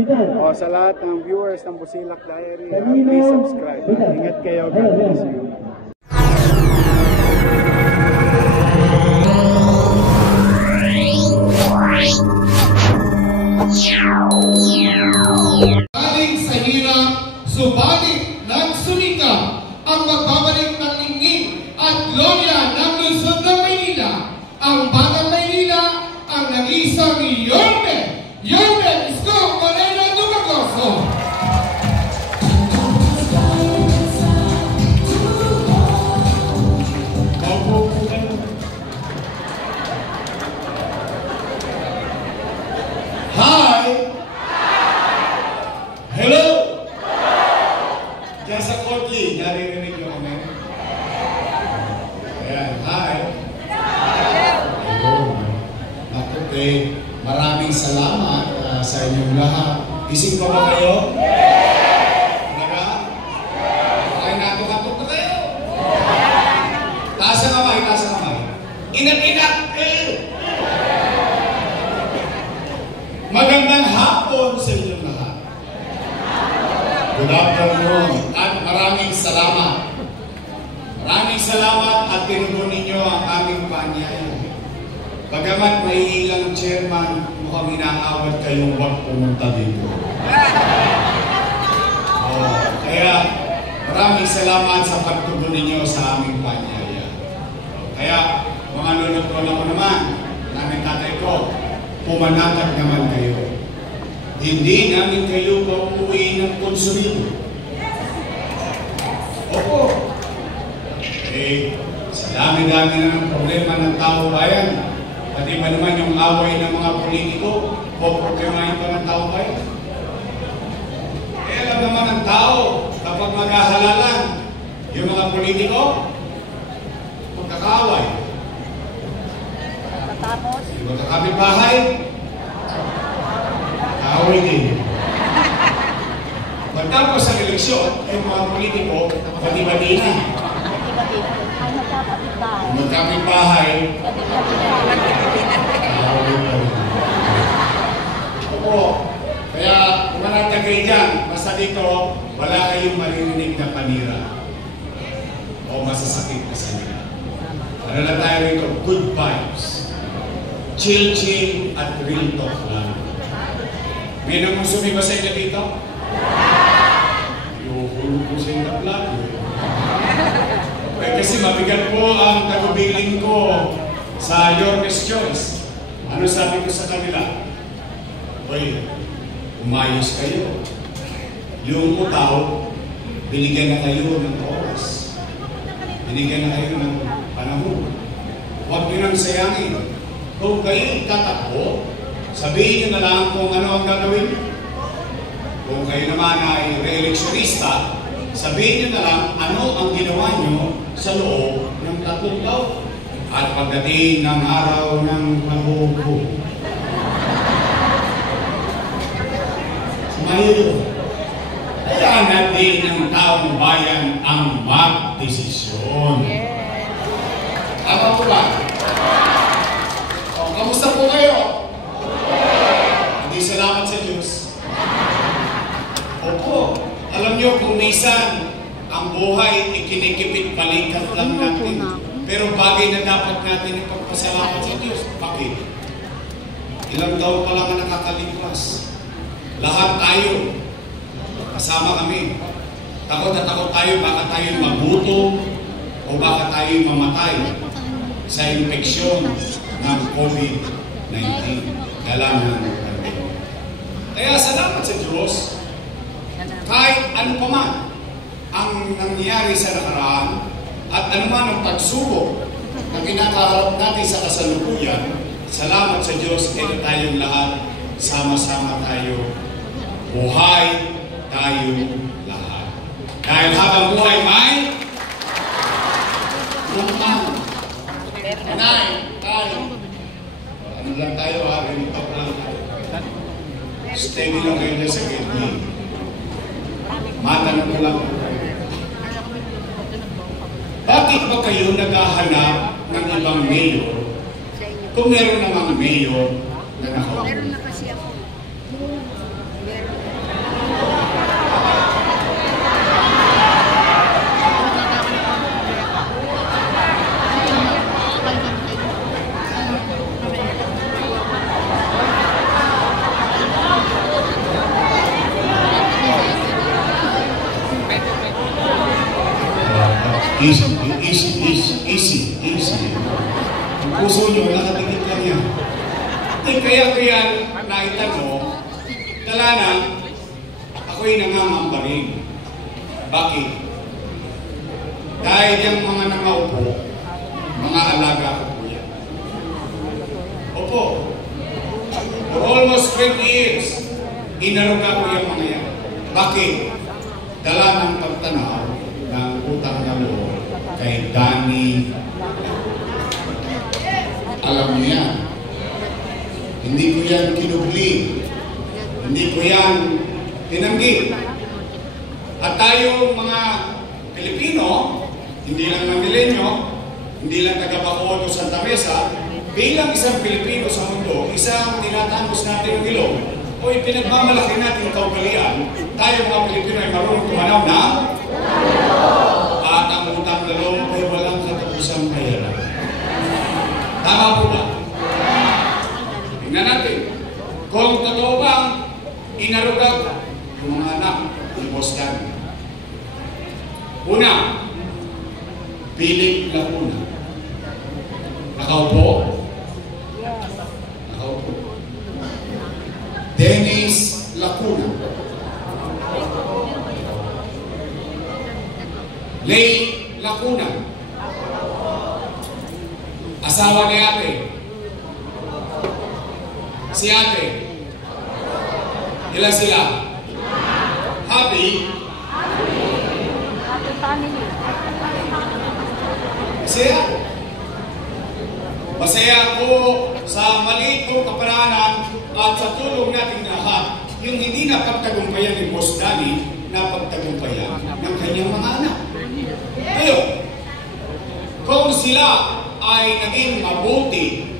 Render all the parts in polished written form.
O, sa lahat ng viewers ng Busilak Diary, please subscribe. Ingat kayo. God bless you. Galing sa hirap, subalit nagsumikap ang magbabalik ng lingid at gloria ng lungsod ng Maynila. Ang Batang Maynila, ang nag-iisang Yorme Isko Moreno Dumagoso. Hi! Hello! Diyan sa Courtly, naririnig nyo kami? Ayan, hi! Hello! Okay, maraming salamat sa inyong lahat. Gising pa ba kayo? Talaga? Okay, nato-katok na kayo? Taas ang kamay, taas ang kamay. Inat-inat! Magandang hapon sa inyong lahat. Good afternoon at maraming salamat. Maraming salamat at tinugon ninyo ang aming paanyaya. Bagamat may ilang chairman, mukhang inaawat kayong wag pumunta dito. Kaya maraming salamat sa pagtugon ninyo sa aming paanyaya. Kaya mga lulutron ako naman, namin tatay ko, pumanatag naman kayo. Hindi namin kayo pauwi ng konsumido. Opo. Sa dami-dami na ng problema ng tao bayan, pati ba naman yung away ng mga politiko, poproblemahin pa ng tao bayan? Alam naman ng tao, kapag maghahalalan, yung mga politiko, magkakaaway. Yung magkakabit bahay, kaaway din. Pagtapos sa eleksyon, yung mga politiko, pati-pati na. Magkakabit bahay, kaaway pa rin. Opo, kaya umanatag kayo dyan, basta dito, wala kayong maririnig na panira o masasakit na salita. Ano na tayo rito? Good vibes. Chill at real talk lang. May namusumi ba sa inyo dito? Yuhulog ko sa inyo vlog. Kasi mabigat po ang tagubilin ko sa Yorme's Choice. Ano sabi ko sa kanila? Hoy, umayos kayo. Yung utaw, binigyan na kayo ng oras. Binigyan na kayo ng panahon. Huwag nyo nang sayangin. Kung kayo itatakbo, sabihin nyo na lang kung ano ang gagawin. Kung kayo naman ay re-electionista, sabihin nyo na lang ano ang ginawa nyo sa loob ng 3 taon. At pagdating ng araw ng mahuhuli, ngayon, kaya natin ng taong bayan ang magdesisyon. Tama po ba? Kamusta po kayo? Hindi salamat sa Diyos. Opo, alam nyo kung minsan ang buhay ikinikipit balikat lang natin. Pero bagay na dapat natin ipagpasalamat sa Diyos. Bakit? Ilang taon pa lang ang nakakalipas. Lahat tayo, kasama kami. Takot na takot tayo, baka tayo magutom o baka tayo mamatay sa infeksyon ng COVID-19. Dala ng pandemya. Kaya salamat sa Diyos. Kahit ano pa man ang nangyari sa nakaraan at ano man ang pagsubok na kinakaharap natin sa kasalukuyan, salamat sa Diyos, ito tayong lahat, sama-sama tayo, buhay tayo lahat. Dahil habang buhay may lumang, nanay, tayo. Ano lang tayo ha, ganito lang tayo. Steady lang kayo sa gitna. Matanong ko lang. Bakit ba kayo naghahanap ng ibang mayor kung meron namang mayor na nakaupo? Meron na kasi ako. Meron. Easy, easy, easy, easy, easy. Ang puso nyo, nakatingin lang yan. Kaya ko yan naitanong, dalanan, ako'y nangangambaring. Bakit? Dahil yung mga nangaupo, mga alaga ko po yan. Opo, for almost 20 years, inaruga ko yung mga yan. Bakit? Dala ng pagtanaw ng utang na loob kay Danny. Alam niyo yan. Hindi ko yan kinubli. Hindi ko yan tinanggi. At tayo mga Pilipino, hindi lang Manileño, hindi lang taga-Bacoor o Santa Mesa, bilang isang Pilipino sa mundo, isang tinatangos natin ng ilong, o ipinagmamalaki natin ang kaugalian, tayo mga Pilipino ay marunong tumanaw na at ang utang na loob ay walang katapusang bayaran. Tama po ba? Tingnan natin. Kung totoo bang inarugag yung mga anak ni Boss Danny. Una, Philip Lacuna. Nakaupo? Nakaupo. Dennis Lacuna. Lay Lacuna. Asawa ni ate. Si ate. Ilan sila? Happy? Happy family. Masaya. Masaya ako sa maliit kong kaparanan at sa tulong nating lahat, yung hindi na pagtagumpayan ni Boss Danny na pagtagumpayan ng kanyang mga anak. Ngayon, kung sila ay naging mabuti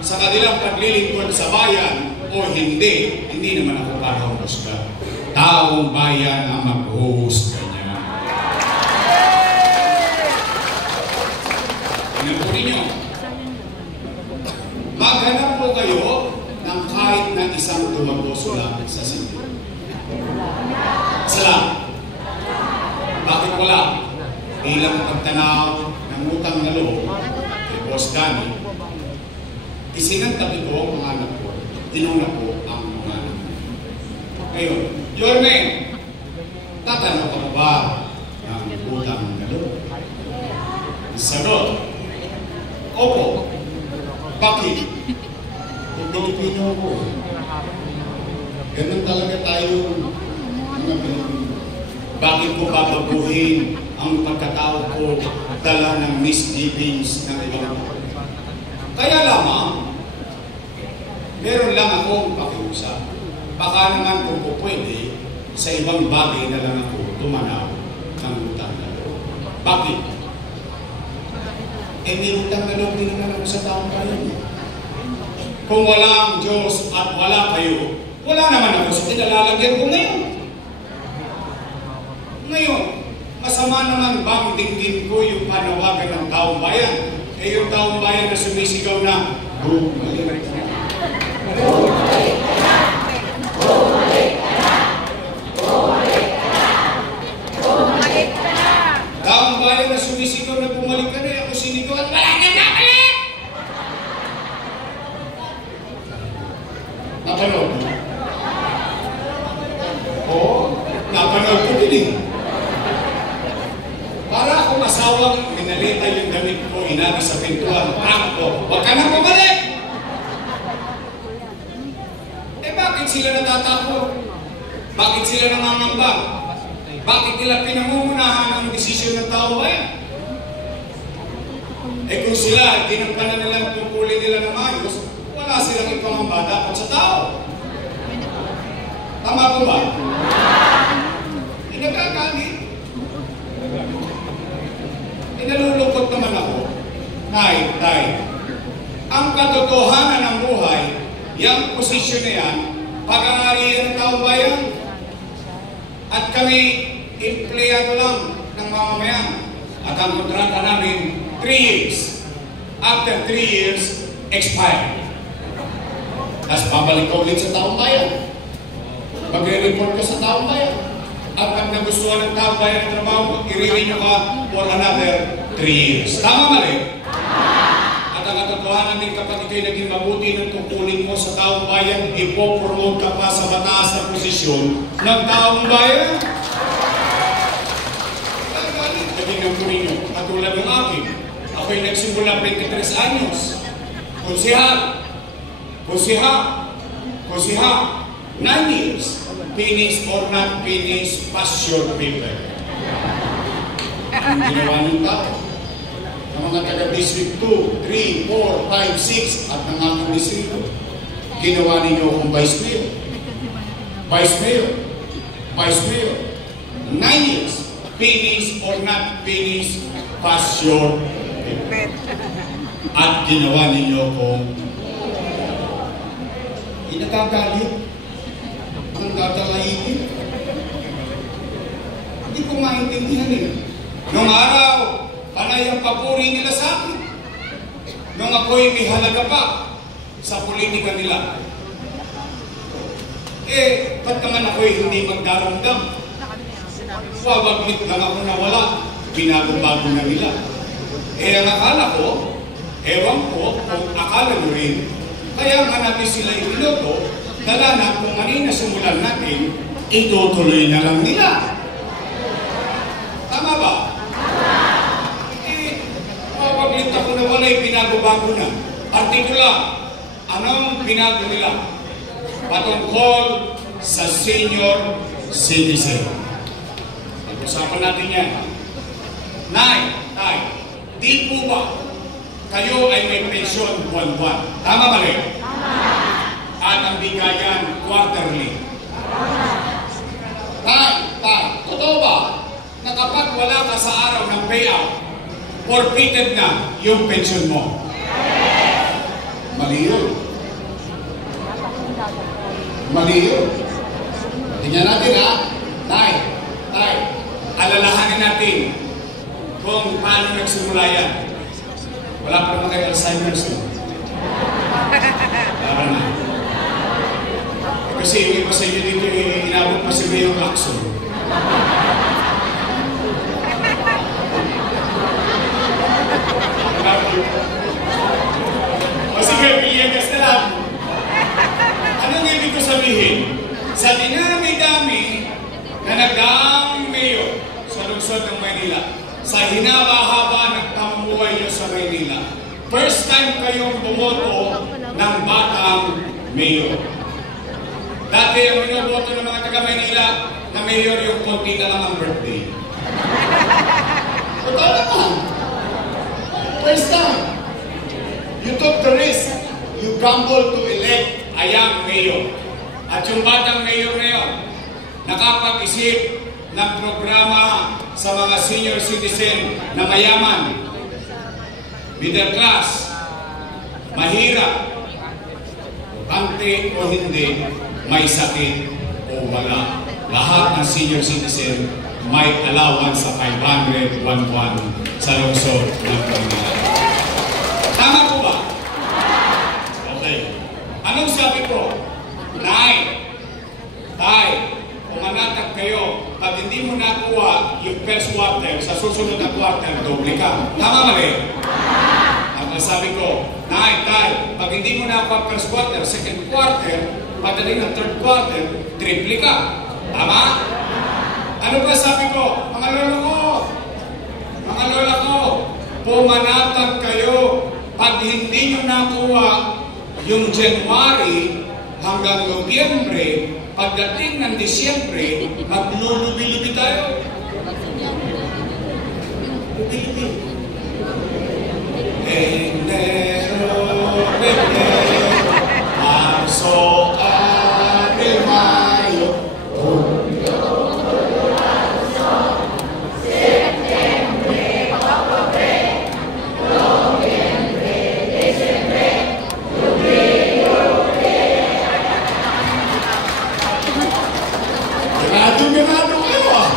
sa kanilang paglilingkod sa bayan o hindi, hindi naman ako para humusga. Taong bayan ang maghuhusga niya. Tingnan po ninyo. Maghanap po kayo ng kahit na isang tumagoso lang sa sindi. Salam. Bakit wala? Bilang pagtanaw ng utang na loob kay Boss Danny, isinantabi ko ang mga anak ko. Tinuna ko ang mga anak ko. Ngayon, Yorme, tatanaw ka mo ba ng utang na loob? Sagot, opo. Bakit? Kung Pilipino ko, ganun talaga tayo mga Pilipino. Bakit ko babaguhin ang pagkatao ko dala ng misgivings ng ibang tao? Kaya lamang, meron lang akong pakiusap. Baka naman kung po pwede, sa ibang bagay na lang ako tumanaw ng utang na loob. Bakit? May utang na loob din naman ako sa taong bayan. Kung wala ang Diyos at wala kayo, wala naman ako sa kinalalagyan ko ngayon. Ngayon, masama naman bang dinggin ko yung panawagan ng taong bayan? Yung taong bayan na sumisigaw na, bumalik ka na. Bumalik ka na. Bumalik ka na. Bumalik ka na. Bumalik ka na. Taong bayan na sumisigaw na bumalik ka na, ako sinigaw at wala na nabalik! Napanood mo? Oo, napanood ko din eh. Para akong asawang minalita yung damit ko, inabi sa pintuan, ko, huwag ka nang bumalik! Eh bakit sila natatakot? Bakit sila nangangamba? Bakit nila pinangungunahan ang desisyon ng tao bayan? Eh kung sila, ginampanan nila tungkulin nila ng ayos, wala silang ipangamba dapat sa tao. Tama po ba? Nagkakalit. Nalulungkot naman ako. Tay, ang katotohanan ng buhay, yung posisyon na yan, pag-aarihan ng taong bayan, at kami, empleyado lang ng mamamayan. At ang kontrata namin, 3 years. After 3 years, expired. Tapos babalik ko ulit sa taong bayan. Magre-report ko sa taong bayan. At pag nagustuhan ng taong bayan ng trabaho, i-renew ka for another 3 years. Tama mali? At ang katotohanan din kapag ito'y naging mabuti ng tungkulin mo sa taong bayan, ipopromote ka pa sa mataas na posisyon ng taong bayan. Naging ang ninyo, katulad ng akin. Ako'y nagsimula 23 anyos. Konsihal. 9 years. Finish or not finish, pass your paper. Ang ginawa ng tao. Ang mga taga-district 2, 3, 4, 5, 6 at ng aking distrito. Ginawa ninyo akong vice mayor. Vice mayor. 9 years. Finish or not finish, pass your paper. At ginawa ninyo akong inagagalit. Ang tatalayin. Hindi ko maintindihan eh. Noong araw, panay ang papuri nila sa akin. Noong ako'y may halaga pa sa politika nila. Ba't naman ako'y hindi magdaramdam? Wawaglit lang ako na wala. Binago-bago na nila. Ang akala ko, ewan ko kung akala nyo rin, kaya nga natin sila iniloto, dala na kung kanina simulan natin, itutuloy na lang nila. Tama ba? Mapaglit ako na wala'y binago-bago na. Partikular, anong binago nila? Patungkol sa senior citizen. Pag-usapan natin yan. Nay, di po ba kayo ay may pensyon buwan-buwan? Tama ba rin? At ang bigayan quarterly. Totoo ba na kapag wala ka sa araw ng payout, forfeited na yung pension mo? Mali yun. Tingnan natin ha. Tay, alalahanin natin kung paano nagsimula yan. Wala pa naman kayo Alzheimer's. Wala na. Kasi yung iba sa inyo dito, inabot pa si Mayor Lacson. O sige, Villegas na lang. Anong ibig ko sabihin? Sa dinami-dami na nagdaang mayor sa lungsod ng Maynila, sa hinaba-haba ng pamumuhay nyo sa Maynila, first time kayong bumoto ng batang mayor. Dati ang binoboto ng mga taga-Maynila na mayor yung konti na lang ang birthday. Totoo naman. First time. You took the risk. You gambled to elect a young mayor. At yung batang mayor na yun, nakapag-isip ng programa sa mga senior citizen na mayaman, middle class, mahirap, ante o hindi, may sakit o wala. Lahat ng senior citizen may allowance sa 500 buwan-buwan sa lungsod ng Maynila. Tama po ba? Okay. Anong sabi ko? Tay, pumanatag kayo. Pag hindi mo nakuha yung first quarter, sa susunod na quarter, doble ka. Tama mali? At sabi ko, Tay, pag hindi mo nakuha first quarter, second quarter, pagdating ng third quarter, triple ka. Tama? Ano ba sabi ko? Mga lola ko, pumanatag kayo. Pag hindi nyo nakuha yung January hanggang Nobyembre, pagdating ng Disyembre, maglulubi-lubi tayo. Lubi-lubi. Enero, Febrero, Marso, Abril, Mayo, Junio, Julio, Agosto, Septembre, Octubre, Nobyembre, Disyembre, Ganado kayo ah!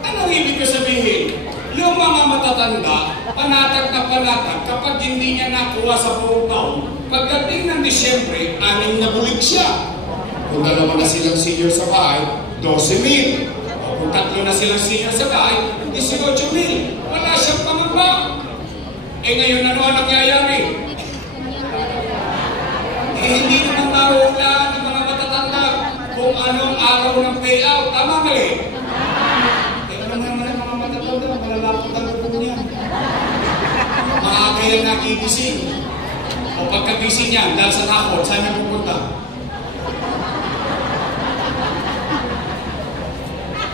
Anong ibig ko sabihin? Yung mga matatanda, panatag na panatag, kapag hindi niya nakuha sa buong taon, pagdating ng Disyembre, 6 na bulig siya. Kung 2 na silang senior sa bahay, 12,000. O kung 3 na silang senior sa bahay, 18,000. Wala siyang pangamba. Eh ngayon, ano ang nangyayari? Hindi naman mawala ng mga matatanda kung anong araw ng payout. Tama mali? Ano naman ang mga matatanda? Malalapot ang lupong niya. Maaga yan nakigising. O pagkagising niya, dahil sa takot, saan niya pupunta?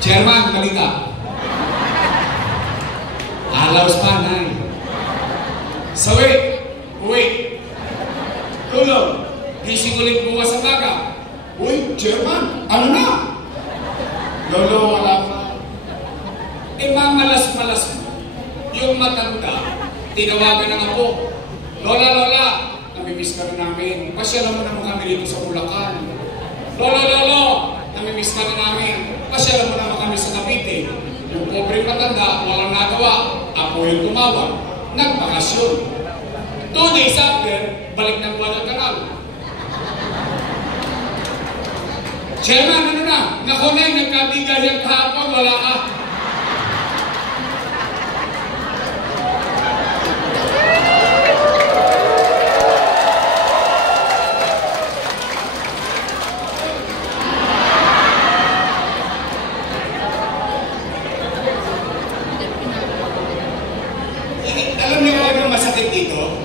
Chairman, balita. Alaws pa, nay. Sawi, uwi. Tulong. Gising ulit bukas sa baga. Uy, Chairman, ano na? Lolo, wala pa. Eh, mamalas-malas mo. Yung matanda, tinawagan ng apo. Lola, Lola, namimiss ka na namin. Pasyalan mo naman kami dito sa Bulacan. Lolo, Lolo, namimiss ka na namin. Pasyalan mo naman kami sa Cavite. Yung pobre matanda, walang nagawa. Apo yung tumawag. Nagbakasyon. 2 days after, balik ng Guadalcanal. Chairman, ano na? Naku na, nagkabigayan kahapon, wala ka. Alam niyo ba ang masakit dito?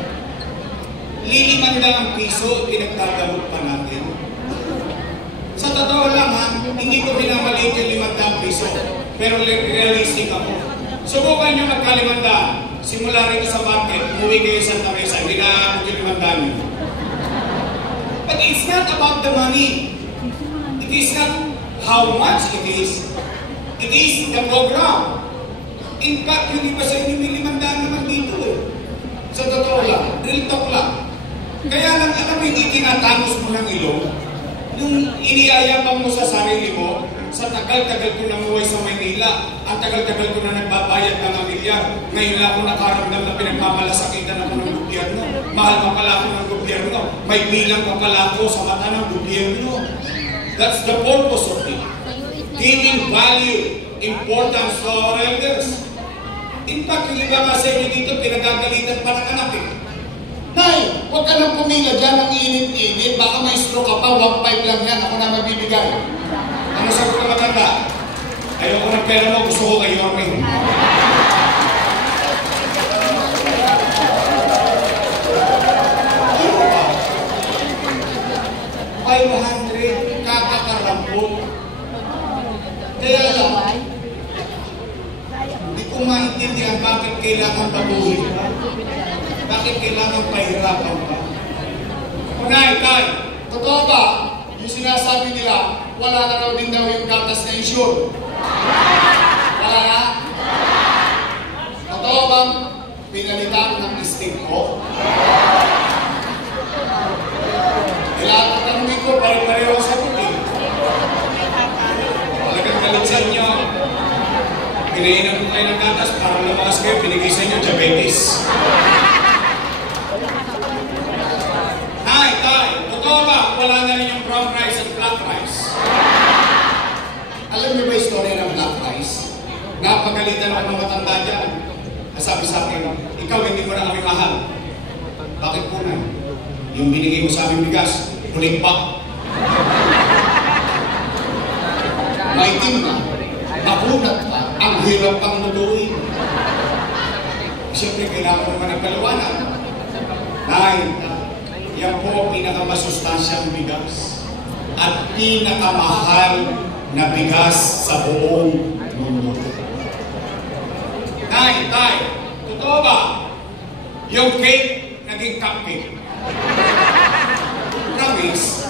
Lilimanda ang piso, pinagtagamot pa natin. Sa totoo lang ha, hindi ko pinamaliit yung 500 piso. Pero realistic ako. Subukan nyo magkalimanda. Simula rito sa market, umuwi kayo sa Santa Mesa, hindi na yung 500 nyo. But it's not about the money. It is not how much it is. It is the program. In fact, yung iba sa inyo may 500 naman dito eh. Sa totoo lang, real talk lang. Kaya lang, alam mo yung itinatangos mo ng ilong, nung iniyayabang mo sa sarili mo, sa tagal-tagal ko namuhay sa Maynila, ang tagal-tagal ko na nagbabayad ng milyar, ngayon lang ako nakaramdam na pinagmamalasakitan ako ng gobyerno. Mahal pa pala ako ng gobyerno. May bilang pa pala ako sa mata ng gobyerno. That's the purpose of it. Giving value, importance to our elders. In fact, yung iba nga sa inyo dito, pinagagalitan pa ng anak eh. Nay, huwag ka nang pumila dyan ng init-init. Baka may stroke ka pa, 1.5 lang yan. Ako na magbibigay. Ano sagot na maganda? Ayoko ng pera mo, gusto ko kay Yorme. 500, kakakarampot. Kaya lang, hindi ko maintindihan bakit kailangan baguhin pa. Bakit kailangan pahirapan pa? Unay, tay, totoo ba? Yung sinasabi nila, wala na raw din daw yung gatas na insure. Wala na? Totoo bang pinalitan ng listing ko? Kailangan ko tanongin ko, pare-pareho sa puti. Talagang galit sa inyo. Pinainan ko kayo ng gatas para lumakas kayo, pinigay sa inyo, diabetes. Tay, totoo ba? Wala na rin yung brown rice at black rice. Alam niyo ba yung story ng black rice? Napagalitan ako ng matanda dyan. Nasabi sa akin, ikaw hindi mo na kami mahal. Bakit po na? Yung binigay mo sa aming bigas, kulit pa. Maitim na, nakunat pa, ang hirap pang lutuin. Siyempre, kailangan ko naman ng kaliwanag. Yan po ang pinakamasustansyang bigas at pinakamahal na bigas sa buong mundo. Tay, totoo ba? Yung cake naging cupcake. Promise?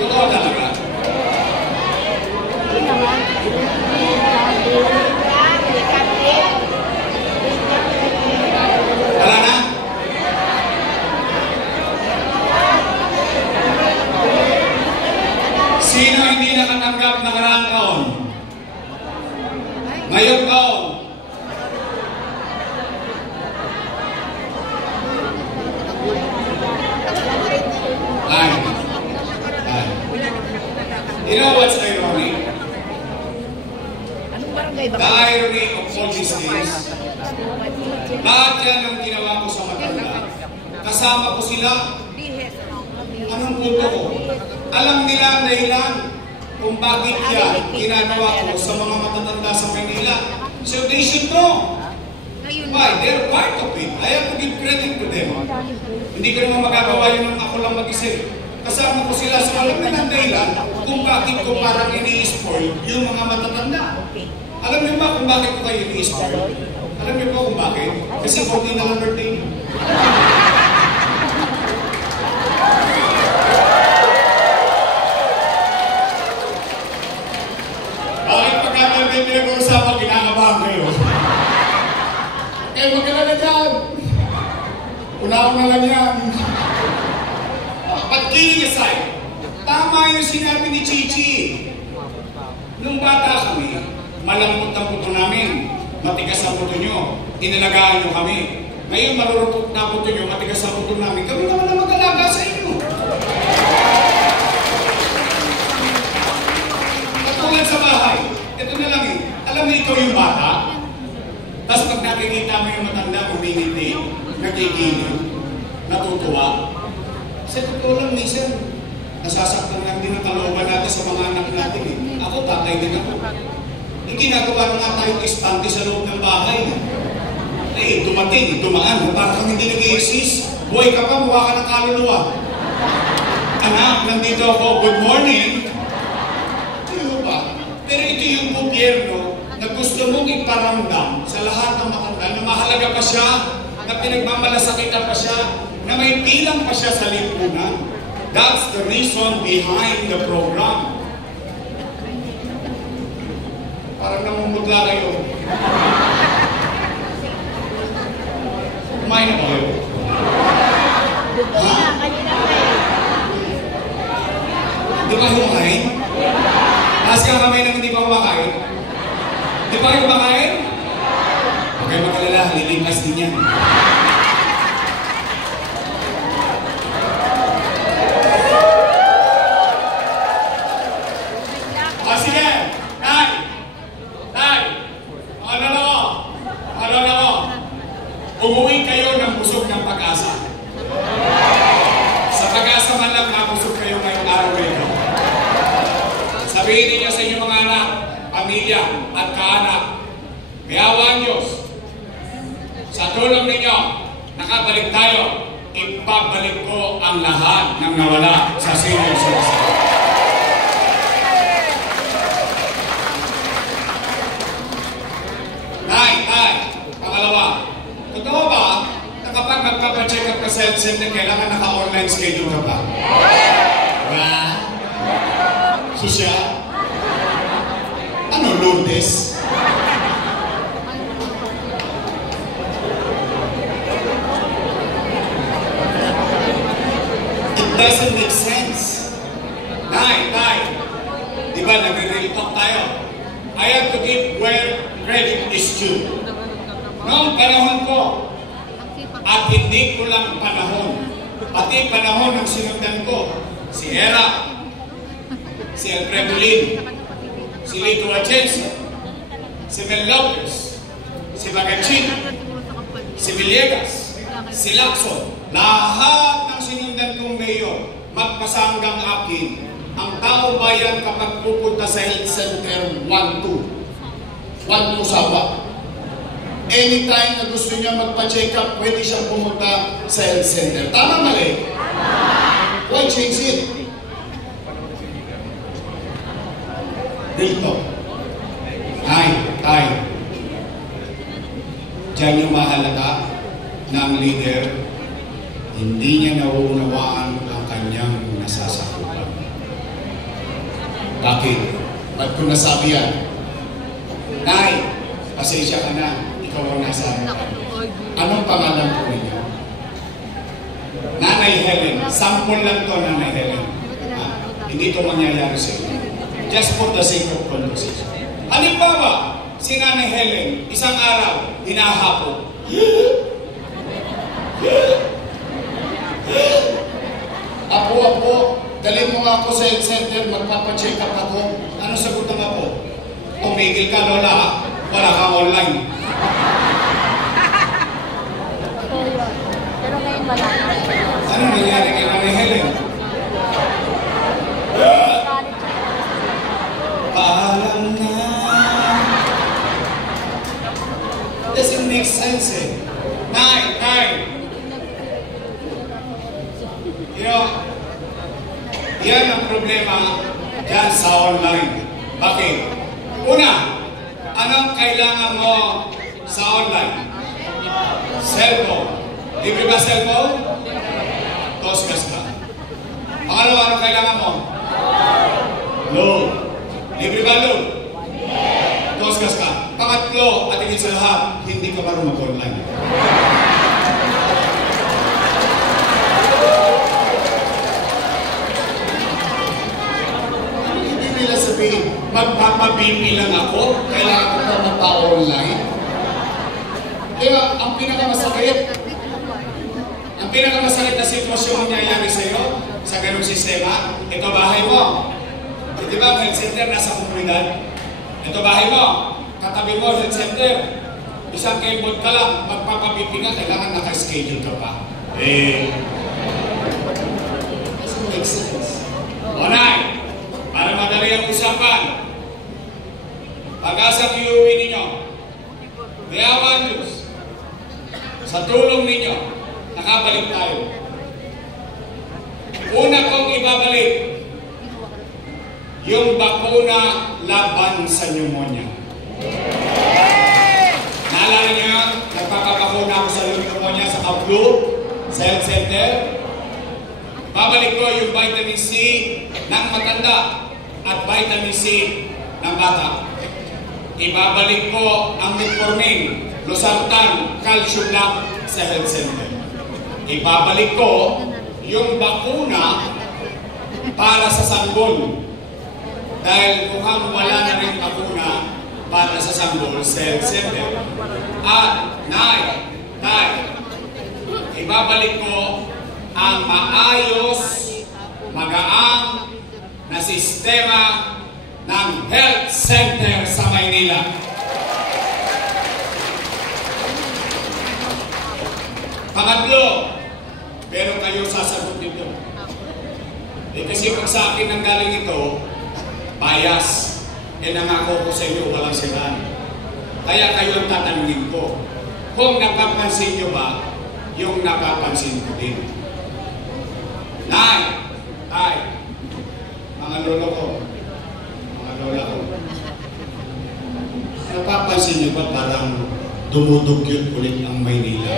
Totoo talaga? Wala na? Sino hindi nakatanggap na karang taon? Ngayong taon? Nay. You know what's ironic? The irony of all these things, lahat yan ang ginawa ko sa matanda. Kasama ko sila. Anong punto ko? Alam nila ang dahilan kung bakit yan ginagawa ko sa mga matatanda sa Manila. So they should know. Why? They're part of it. I have to give credit to them. Hindi ko naman magagawa yun ng ako lang mag-isip. Kasama ko sila sa alam na ng dahilan kung bakit ko parang ini-spoil yung mga matatanda. Alam niyo ba kung bakit ko kayo ini-spoil? Alam niyo ba kung bakit? Kasi 14 na lang birthday niyo. Bakit pagkakaroon kayo pinag-uusapan, kinakabahan kayo? Kaya magkalala dyan. Una-una lang yan. But kidding aside, tama yung sinabi ni Chichi. Nung bata kami, malambot ang puto namin. Matigas ang puto nyo. Inalagaan nyo kami. Ngayon marurupot na puto nyo, matigas ang puto namin. Kami naman na mag-alaga sa inyo. Katulad sa bahay, ito na lang eh. Alam mo ikaw yung bata? Tapos pag nakikita mo yung matanda, umingiti, nagigilid, natutuwa. Sa totoo lang, minsan, nasasaktan lang din ang kalooban natin sa mga anak natin eh. Ako, tatay din ako. Ginagawa na nga tayong istante sa loob ng bahay. Eh, dumating, dumaan, parang kang hindi nag-i-exist. Buhay ka pa, mukha ka ng kaluluwa. Anak, nandito ako, good morning. Ano ba? Pero ito yung gobyerno na gusto mong iparamdam sa lahat ng matanda na mahalaga pa siya, na pinagmamalasakitan pa siya, na may bilang pa siya sa lipunan. That's the reason behind the program. Parang namumutla kayo. Kumain na kayo? Ha? Di ba kumakain? Taas kang kamay nang hindi pa kumakain? Di ba kayo kumakain? Huwag kayo makalala, lilipas din yan. Sige! Tay! Tay! Ano na ko? Umuwi kayo ng busog ng pag-asa. Sa pag-asa man lang nabusog kayo ngayong araw ito. Sabihin ninyo sa inyong mga anak, pamilya at kaanak, may awa ang Diyos. Sa tulong ninyo, nakabalik tayo, ipabalik ko ang lahat ng nawala sa senior citizen. Pangalawa, totoo ba na kapag magpapacheck up ka sa health center, kailangan naka-online schedule ka pa? Ba? Susya? Ano, Lourdes? It doesn't make sense. Tay, di ba nag-real talk tayo? I have to give where credit is due. Noong panahon ko, at hindi ko lang panahon, pati panahon ng sinundan ko, si Hera, si Alfredo Lim, si Lito Atienza, si Mel Lopez, si Bagachin, si Villegas, si Lacson, lahat ng sinundan kong mayor, magpasanggang akin, ang tao bayan kapag pupunta sa health center, 1-2 sawa. Anytime na gusto niya magpa-check up, pwede siyang pumunta sa health center. Tama, mali? Why change it? Dito. Tay. Diyan yung mahalaga na ang leader, hindi niya nauunawaan ang kanyang nasasakupan. Bakit? Ba't ko nasabi yan? Tay, pasensya ka na. Ikaw ang nasa. Anong pangalan po ninyo? Nanay Helen. Sample lang to, Nanay Helen. Hindi to mangyayari sa inyo. Just for the sake of conversation. Halimbawa, si Nanay Helen, isang araw, hinahapon. Apo, dalhin mo nga ako sa health center, magpapacheck up ako. Ano sagot ng ako? Tumigil ka, Lola, ha? Wala kang online. Pero ngayon wala na. Ano nangyari kay Mami Helen? Paalam na. Doesn't make sense eh. Nine. You know, yan ang problema dyan sa online. Bakit? Una, anong kailangan mo sa online? Cellphone. Libre ba cellphone? Toskas ka. Pangalawa, anong kailangan mo? Load. Libre ba load? Toskas ka. Pangatlo, at higit sa lahat, hindi ka marunong mag-online. Sabihin, magpapabibi lang ako, kailangan ko na magpa-online. Kaya ang pinakamasakit na sitwasyon ang nangyayari sa iyo, sa ganung sistema, ito bahay mo. Di ba, health center nasa komunidad? Ito bahay mo, katabi mo, health center. Isang keyboard ka lang, magpapabibi ka, kailangan naka-schedule ka pa. Doesn't make sense. Onay! Para madali ang usapan, pag-asang iuwi ninyo, mayawan Diyos, sa tulong ninyo, nakabalik tayo. Una kong ibabalik, yung bakuna laban sa pneumonia. Naalala niyo yun? Nagpapabakuna ako sa pneumonia sa flu, sa health center. Babalik ko yung vitamin C ng matanda at vitamin C ng bata. Ibabalik ko ang metformin, losartan, calcium lock sa health center. Ibabalik ko yung bakuna para sa sanggol. Dahil mukhang wala na rin bakuna para sa sanggol sa health center. At, ibabalik ko ang maayos, magaang na sistema ng health center sa Maynila. Pangatlo, pero kayo sasagot nito. Kasi pag sa akin ang galing ito, bias. Nangako ko sa inyo, walang siraan. Kaya kayo ang tatanungin ko. Kung napapansin nyo ba, yung napapansin ko din. Mga lolo ko, mga lola ko, napapansin niyo ba parang dumudugyot ulit ang Maynila?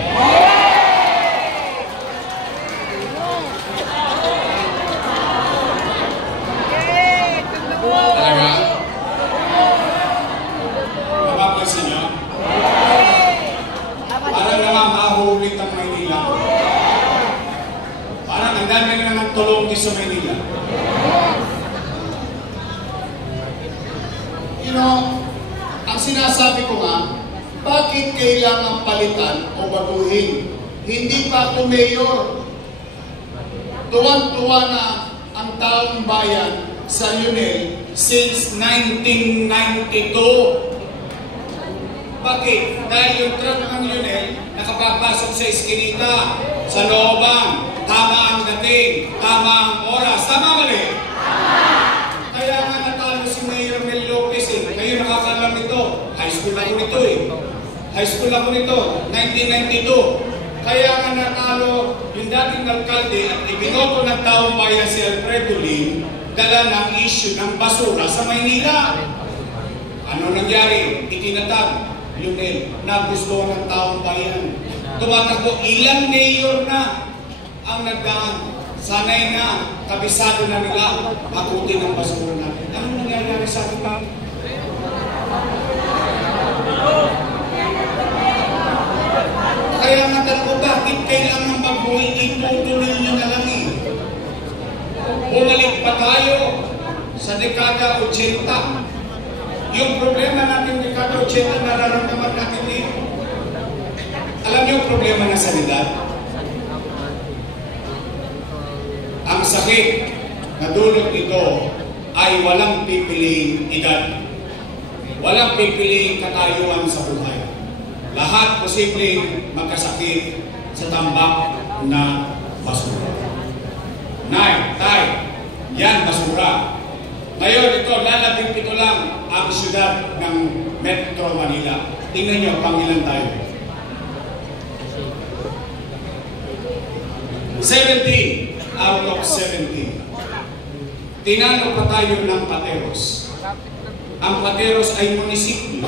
Talaga? Napapansin niyo? Parang namamahulit ang Maynila. Parang ang dami na naman tulong sa Maynila. You know, ang sinasabi ko nga, bakit kailangan palitan o baguhin? Hindi pa ako mayor. Tuwan-tuwa na ang taong bayan sa Yunel since 1992. Bakit? Dahil yung truck ng Yunel nakapapasok sa eskinita, sa looban, tama ang dating, tama ang oras, tama mali? Kaya nga natalo si Mayor Mel Lopez eh. Ngayon nakakalam nito. High school ako nito eh. High school ako nito, 1992. Kaya nga natalo yung dating alkalde at ibinoto ng taong bayan si Alfredo Lim, dala ng issue ng basura sa Maynila. Ano nangyari? Itinatag, Lionel, nagustuhan ng taong bayan. Tumatakbo, ilang mayor na ang nagdaan. Sanay na, kabisado na nila, pakutin ng basura natin. Ano nangyayari sa atin pa? Kaya nga ko, bakit kailangan baguhin? Itutuloy nyo na lang eh. Bumalik pa tayo sa dekada 80. Yung problema natin dekada 80 nararamdaman natin eh. Alam niyo yung problema ng sanidad? Ang sakit na dulot nito ay walang pipiliing edad. Walang pipiliing katayuan sa buhay. Lahat posibleng magkasakit sa tambak na basura. Nay, tay, yan basura. Ngayon ito, lalabing 7 lang ang syudad ng Metro Manila. Tingnan nyo, pangilan tayo. 17 out of 17. Tinalo pa tayo ng Pateros. Ang Pateros ay munisipyo.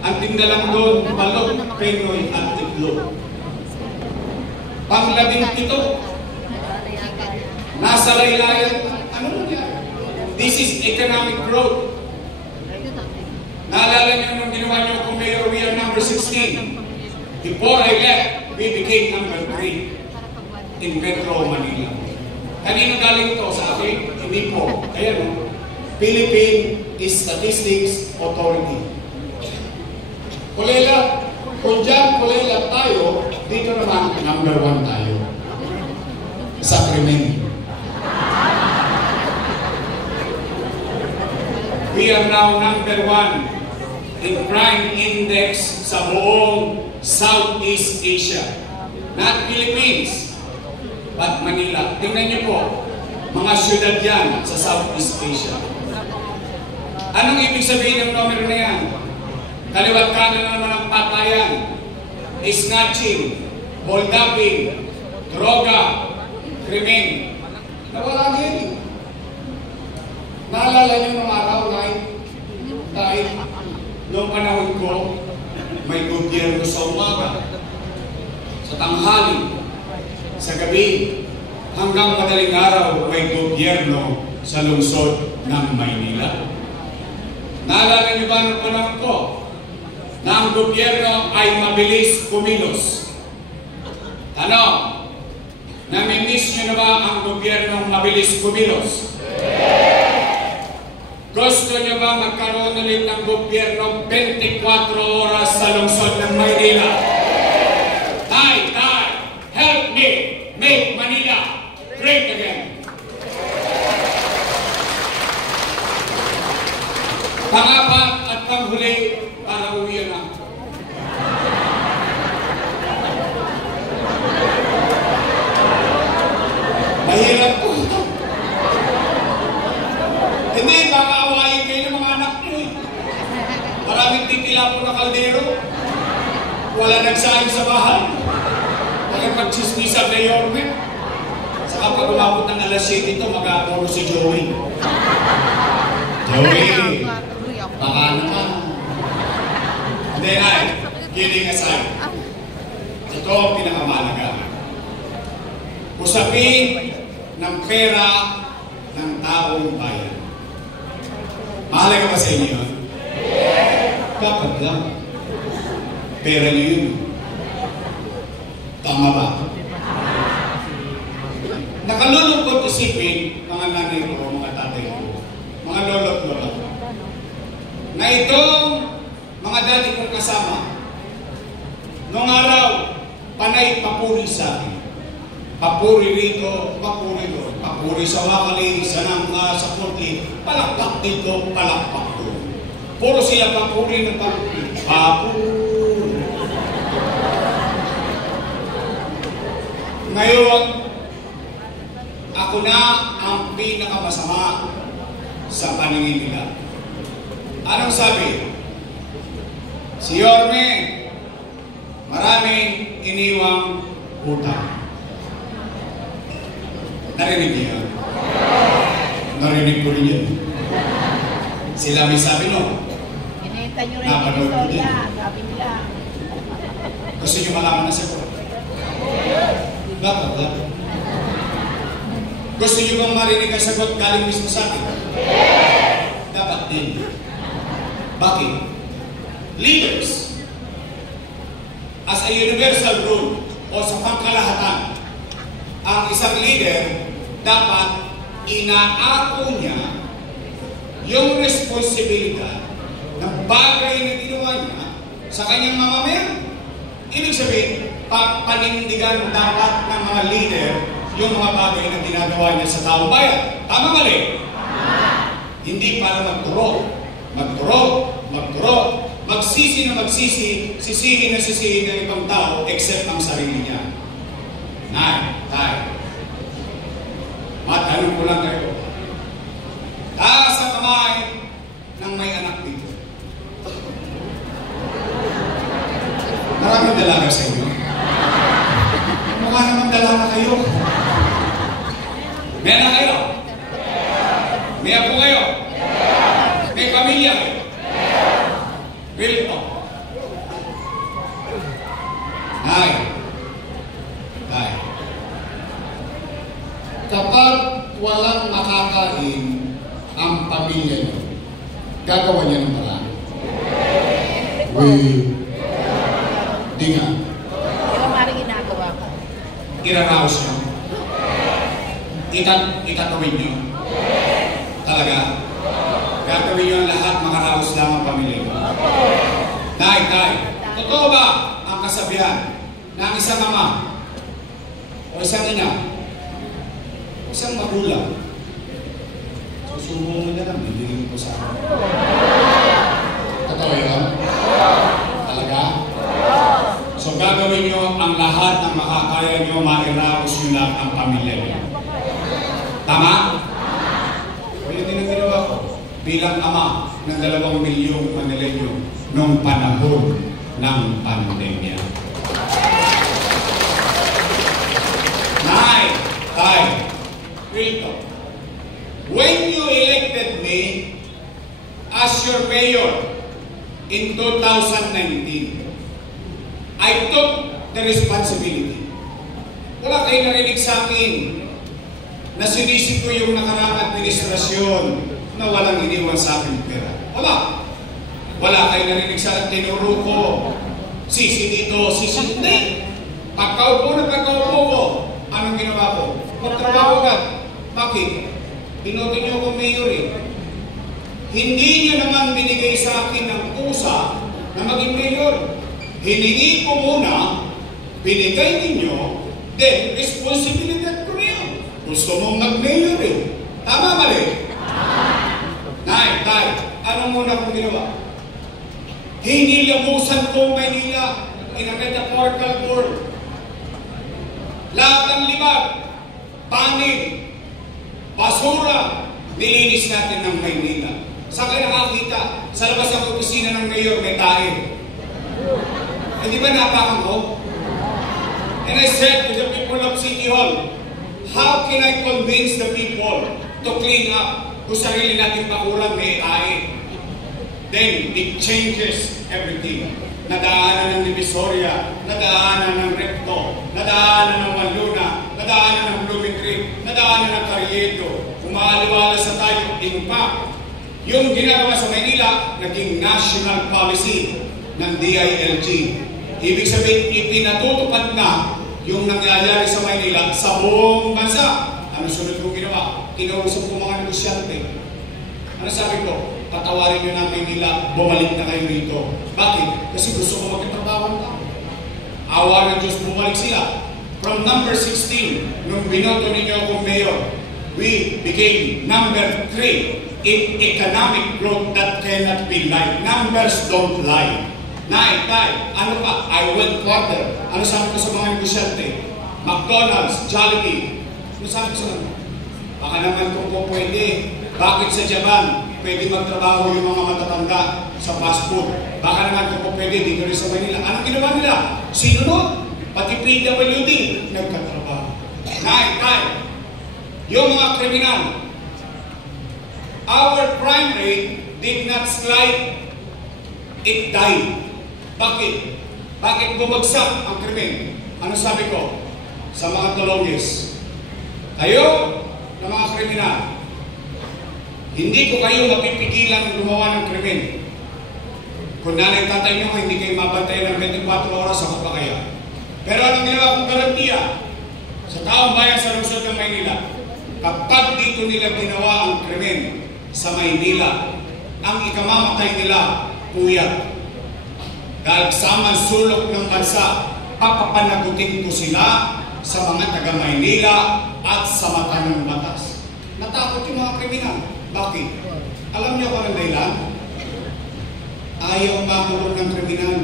Ang tindalang doon, Balog, Penoy at Tidlo. Pang-17, nasa laylayan, ano na yan? This is economic growth. Naalala niyo nung ginawa niyo kung mayor, we are number 16. Before I left, we became number 3 in Metro Manila. Kanino galing ito? Sa akin? Hindi po. Ayan o. Philippine Statistics Authority. Kulela, kung dyan kulela tayo, dito naman number 1 tayo. Sa krimen. We are now number 1 in crime index sa buong Southeast Asia. Not Philippines, but Manila. Tingnan niyo po, mga syudad yan sa Southeast Asia. Anong ibig sabihin ng numero na yan? Kaliwat kanan na naman ang patayan, snatching, holduping, droga, krimen. Nawala yan eh. Naalala niyo ng araw, kahit noong panahon ko, may gobyerno sa umaga, sa tanghali, sa gabi, hanggang madaling araw may gobyerno sa lungsod ng Maynila. Naalala niyo ba ng panahon ko na ang gobyerno ay mabilis kumilos? Tanong, nami-miss niyo na ba ang gobyernong mabilis kumilos? Gusto niyo ba magkaroon ulit ng gobyerno 24 oras sa lungsod ng Maynila? Tay, help me make Manila great again. Pangapat at panghuli para uwi na. Mahirap po. Hindi, baka awayin kayo ng mga anak nyo eh. Maraming titila po na kaldero. Wala nagsahin sa bahay. Pag-chismisan na Yorme. Saka pag umabot ng alas 7 ito, mag-aapolo si Joey. Joey, baka naman. Hindi na eh, kidding aside. Ito ang pinakamalaga. Usapin ng pera ng taong bayan. Mahalaga ba sa inyo yun? Dapat lang. Pera niyo yun. Tama ba? Nakalulungkot isipin, mga nanay ko, mga tatay ko, mga lolo't lola ko, na itong mga dati kong kasama, noong araw, panay papuri sa akin. Papuri rito, papuri doon, papuri sa wakali, sa nangka, sa kunti, palakpak dito, palakpak doon. Puro sila papuri ng papuri. Papuri. Ngayon, ako na ang pinakamasama sa paningin nila. Anong sabi? Si Yorme, maraming iniwang utang. Narinig niyo? Narinig ko rin yun. Sila may sabi no? Kinita nyo rin yung Napanood ko din. istorya, sabi nila. Gusto niyo malaman na sagot? Dapat lang. Gusto niyo bang marinig ang sagot galing mismo sa akin? Dapat din. Bakit? Leaders, as a universal rule o sa pangkalahatan, ang isang leader dapat inaako niya yung responsibilidad ng bagay na ginawa niya sa kanyang mamamayan. Ibig sabihin, panindigan dapat ng mga leader yung mga bagay na ginagawa niya sa taong bayan. Tama mali? Hindi para magturo. Magsisi na magsisi, sisihin na sisihin ng ibang tao except ang sarili niya. Tay. Matanong ko lang kayo. Taas sa kamay ng may anak dito. Maraming dalaga sa inyo. Mukha naman dalaga kayo. May anak kayo? May apo kayo? May pamilya kayo? Will to. Nay. Kapag walang makakain ang pamilya niyo, gagawa niya ng paraan. Di nga. Pero maring ginagawa ko. Iraraos niyo. Itatawin niyo. Talaga? Gagawin niyo ang lahat, makaraos lang ang pamilya niyo. Tay. Totoo ba ang kasabihan ng isang ama o isang ina, isang magulang? Susubo mo na lang, bibigyan ko sa akin. Totoo yun? Talaga? So gagawin nyo ang lahat ng makakaya nyo, mairaos nyo lang ang pamilya nyo. Tama? Yun din ang ginawa ko bilang ama ng 2 milyong Manileño noong panahon ng pandemya. Tay, Rito, when you elected me as your mayor in 2019, I took the responsibility. Wala kayo narinig sa akin na sinisip ko yung nakaraang administrasyon na walang iniwan sa akin pera. Wala kayo narinig sa akin, tinuro ko. Sisi dito, sisi hindi. Pagkaupo ko, anong ginawa ko? Magtrabaho ka. Bakit? Binoto niyo akong mayor eh. Hindi niyo naman binigay sa akin ng usa na maging mayor. Hiningi ko muna, binigay ninyo, then responsibilidad ko niyo. Gusto mong mag-mayor eh. Tama mali? Tay, ano muna kong ginawa? Hinilamusan ko Maynila in a metaphorical word. Lahat ng libag, panig, basura, nilinis natin ng Maynila. Saan kayo nakakita? Sa labas ng opisina ng mayor, may tayo. Eh, di ba napakan ko? And I said to the people of City Hall, how can I convince the people to clean up kung sarili natin pakulang may tayo? Then, it changes everything. Nadaanan ng Divisoria, nadaanan ng Recto, nadaanan ng Manluna, nadaanan ng Blooming Creek, nadaanan ng Carriedo. Umaaliwala sa tayo, in fact, yung ginagawa sa Maynila, naging national policy ng DILG. Ibig sabihin, ipinatutupad na yung nangyayari sa Maynila sa buong bansa. Ano sunod kong ginawa? Kinausap ko mga negosyante. Ano sabi ko? Patawarin nyo na Maynila, bumalik na kayo rito. Bakit? Kasi gusto ko magkatrabaho na. Awa ng Diyos, bumalik sila. From number 16, nung binoto ninyo akong mayor, we became number 3 in economic growth that cannot be lied. Numbers don't lie. Tay, ano pa? I went further. Ano sabi ko sa mga negosyante? McDonald's, Jollibee. Ano sabi ko sa mga? Baka naman kung pwede. Bakit sa Japan, pwede magtrabaho yung mga matatanda sa fast food? Baka naman kung pwede dito rin sa Manila. Anong ginawa nila? Sinunod. Pati PWD, nagkatrabaho. Tay, yung mga kriminal, our crime rate did not slide. It died. Bakit? Bakit bumagsak ang krimen? Ano sabi ko? Sa mga Dolongis, kayo na mga kriminal, hindi ko kayo mapipigilan gumawa ng krimen. Kung nanay tatay nyo, hindi kayo mabantay ng 24 oras, ako pa kaya. Pero anong ginawa kong garantiya sa taong bayan sa lungsod ng Maynila? Kapag dito nila ginawa ang krimen sa Maynila, ang ikamamatay nila, puyat. Dahil sa sulok ng bansa, papapanagutin ko sila sa mga taga-Maynila at sa mata ng batas. Natakot yung mga kriminal. Bakit? Alam niyo kung anong dahilan? Ayaw makulong ng kriminal.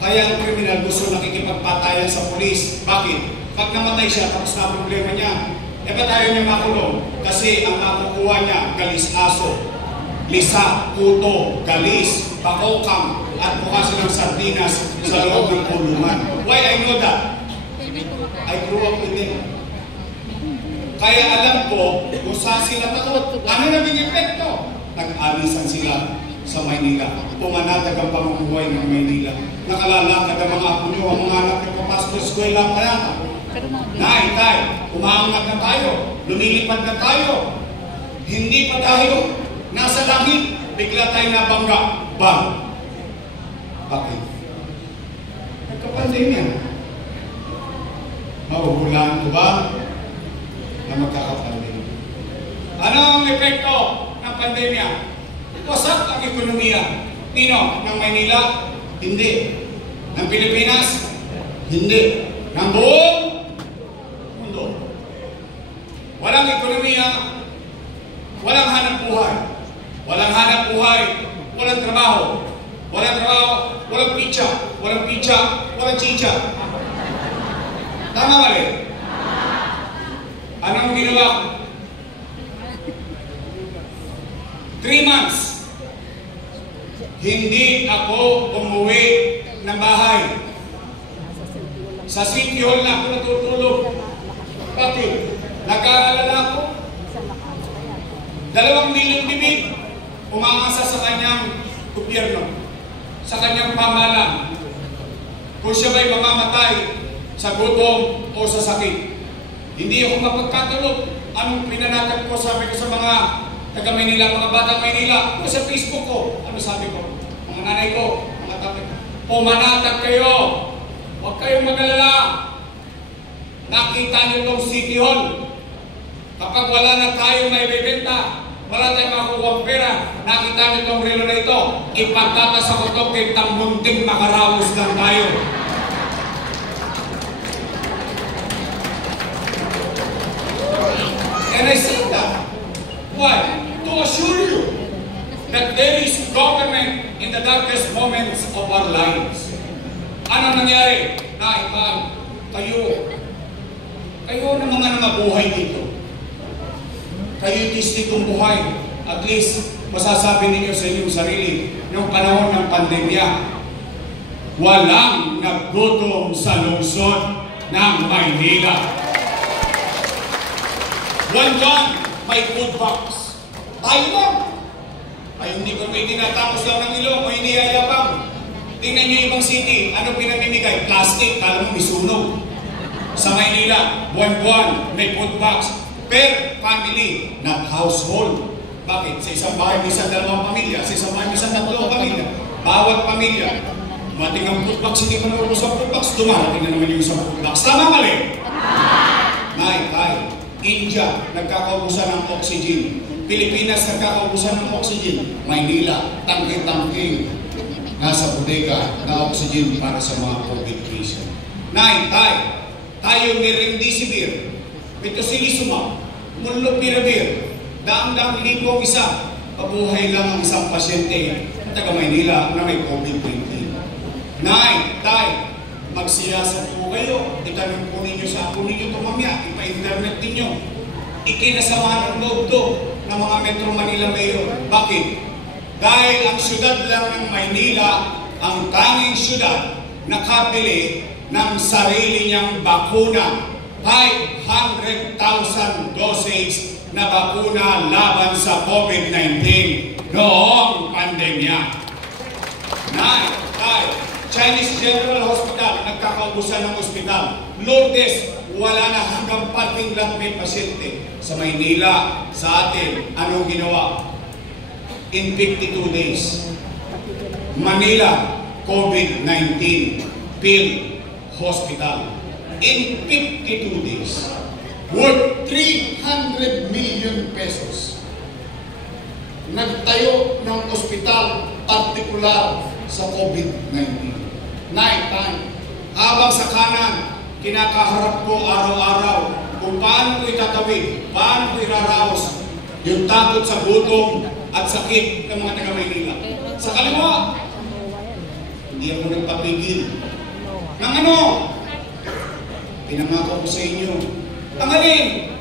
Kaya ang kriminal gusto nakikipagpatayan sa pulis. Bakit? Pag namatay siya, tapos na problema niya. E ba't ayaw niya makulong? Kasi ang makukuha niya, galis aso, lisa, puto, galis, pakokang, at bukas ng sardinas sa loob ng kulungan. Why I know that? I grew up with them. Kaya alam ko kung saan sila takot. Ano naging epekto? Nag-alisan sila sa Maynila. Pumanatag ang pamumuhay ng Maynila. Nakalalakad ang mga apo nyo, ang mga anak na papasok sa eskwela pa yata. Nay, tay, umaangat na tayo. Lumilipad na tayo. Hindi pa tayo nasa langit. Bigla tayo nabangga. Bang! Bakit? Nagkapandemya. Mahuhulaan ko ba na magkakapandemya? Ano ang epekto ng pandemya? Wasak ang ekonomiya. Nino? Ng Maynila? Hindi. Ng Pilipinas? Hindi. Ng buong mundo. Walang ekonomiya, walang hanap buhay. Walang hanap buhay, walang trabaho. Walang trabaho, walang pizza. Walang pizza, walang chicha. Tama mali? Anong ginawa ko? 3 months. Hindi ako umuwi ng bahay. Sa City Hall na ako natutulog. Bakit? Nag-aalala ako. 2 milyong bibig umaasa sa kanyang gobyerno, sa kanyang pamahalaan. Kung siya ba'y mamamatay sa gutom o sa sakit. Hindi ako mapagkatulog. Anong pinanatag ko, sabi ko sa mga taga-Maynila, mga batang Maynila, o sa Facebook ko, ano sabi ko? Mga nanay ko, mga tatay ko, pumanatag kayo. Huwag kayong mag-alala. Nakita niyo itong City Hall. Kapag wala na tayo may bibenta, wala tayong makukuha pera, nakita niyo itong relo na ito, ipagtatas ako ito kay tambunting makarawos lang tayo. And I said that. Why? To assure you that there is government in the darkest moments of our lives. Ano nangyari? Naipag kayo na mga nangabuhay dito. Kayo tistikong buhay. At least, masasabi ninyo sa inyong sarili, noong panahon ng pandemya, walang naggutom sa lungsod ng Maynila. Buwan-buwan, may food box. Tayo lang. Ay, hindi ko may tinatapos lang ng ilong o iniyayabang. Tingnan niyo ibang city, ano pinamimigay? Plastic, kala mo may sunog. Sa Maynila, buwan-buwan, may food box. Per family, not household. Bakit? Sa isang bahay, may isang 2 pamilya. Sa isang bahay, may isang 3 pamilya. Bawat pamilya. Dumating ang food box, hindi pa naubos ang food box. Dumarating na naman yung isang food box. Tama mali? Nay. India, nagkakaubusan ng oxygen. Pilipinas, nagkakaubusan ng oxygen. Maynila, tangke-tangke. Nasa bodega na oxygen para sa mga COVID patient. Nay, tayo may remdesivir. Metocilizumab, molnupiravir, daang-daang libong isa. Pabuhay lang ang isang pasyente na taga Maynila na may COVID-19. Nay, magsiyasat po kayo. Itanong po ninyo sa ako ninyo ito mamaya. Ipa-internet ninyo. Ikinasamahan ng loob to ng mga Metro Manila Mayor. Bakit? Dahil ang syudad lang ng Maynila ang tanging syudad na nakabili ng sarili niyang bakuna. 500,000 dosage na bakuna laban sa COVID-19 noong pandemya. Chinese General Hospital, nagkakaubusan ng ospital. Lourdes, wala na hanggang parking lot may pasyente. Sa Maynila, sa atin, anong ginawa? In 52 days. Manila, COVID-19, Phil Hospital. In 52 days. Worth 300 million pesos. Nagtayo ng ospital partikular sa COVID-19. Habang sa kanan, kinakaharap ko araw-araw kung paano ko itatawid, paano ko iraraos yung takot sa gutom at sakit ng mga taga-Maynila. Sa kaliwa, hindi ako nagpapigil. Nang ano? Pinangako ko sa inyo. Ang alin?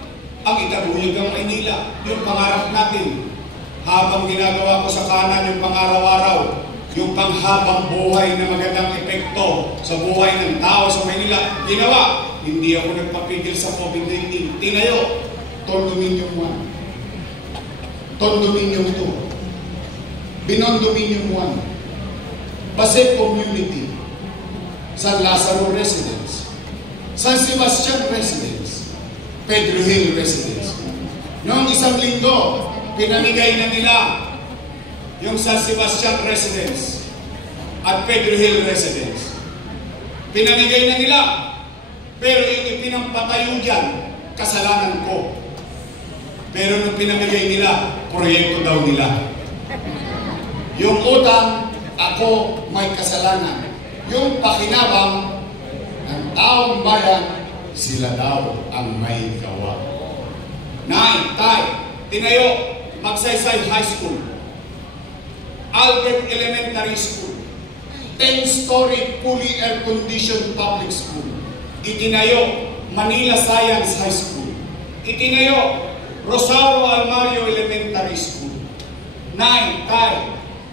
Ang itaguyod ng Maynila, yung pangarap natin. Habang ginagawa ko sa kanan yung pang-araw-araw, yung panghabang buhay na magandang epekto sa buhay ng tao sa Maynila, ginawa. Hindi ako nagpapigil sa COVID-19. Tinayo, Condominium 1. Condominium 2. Binondominium 1. Pasig Community. San Lazaro Residence. San Sebastian Residence. Pedro Hill Residence. Noong isang linggo, pinamigay na nila yung San Sebastian Residence at Pedro Hill Residence. Pinamigay na nila, pero yung ipinampatayo dyan, kasalanan ko. Pero nung pinamigay nila, proyekto daw nila. Yung utang, ako may kasalanan. Yung pakinabang ng taong bayan, sila daw ang may gawa. Tinayo, Magsaysay High School, Albert Elementary School, 10-story fully air-conditioned public school. Itinayo, Manila Science High School. Itinayo, Rosario Almario Elementary School.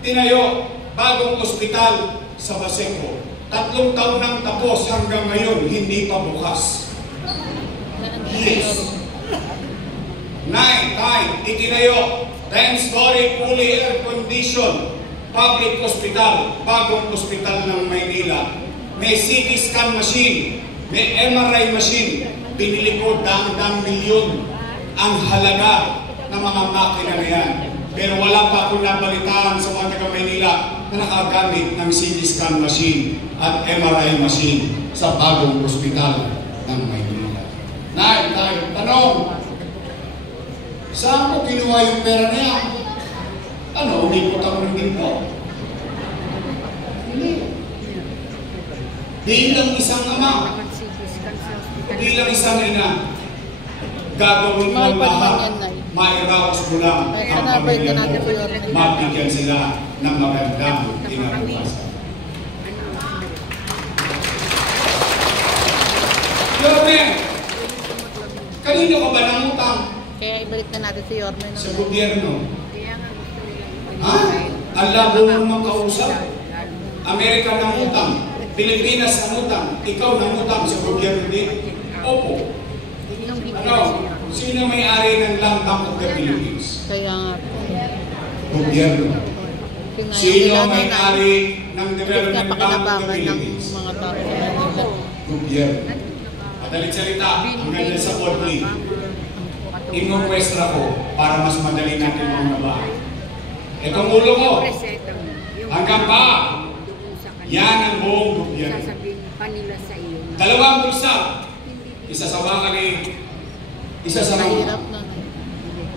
Tinayo, bagong ospital sa Baseco. 3 taon nang tapos hanggang ngayon, hindi pa bukas. Yes. Itinayo, 10-story fully air-conditioned public hospital, bagong hospital ng Maynila. May CT scan machine, may MRI machine. Binili ko dang milyon ang halaga ng mga makina na yan. Pero wala pa akong nabalitaan sa mga taga-Maynila na nakagamit ng CT scan machine at MRI machine sa bagong hospital ng Maynila. Tanong, saan ko kinuha yung pera na yan? Ano, umikot ako ng ginto? Hindi. Bilang isang ama, bilang isang ina, gagawin mo ang lahat, mairaos mo lang ang pamilya mo, mabigyan sila ng magandang kinabukasan. Yorme, kanino ka ba nangutang? Kaya ibalik na natin si Yorme. Sa gobyerno. Ha? Ang labo mong makausap. Amerika nangutang, Pilipinas nangutang, ikaw nangutang sa gobyerno din? Opo. Ano? Sino may-ari ng Land Bank of the Philippines? Kaya nga. Gobyerno. Sino may-ari ng Development Bank of the Philippines? Mga tao. Gobyerno. Madalit salita, ang ganda sa Podly. Imukwestra ko para mas madali natin mga babae. Itong ulo ko, hanggang pa, yan ang buong gobyerno. Dalawang bulsa, isa sa bakali, isa sa mga.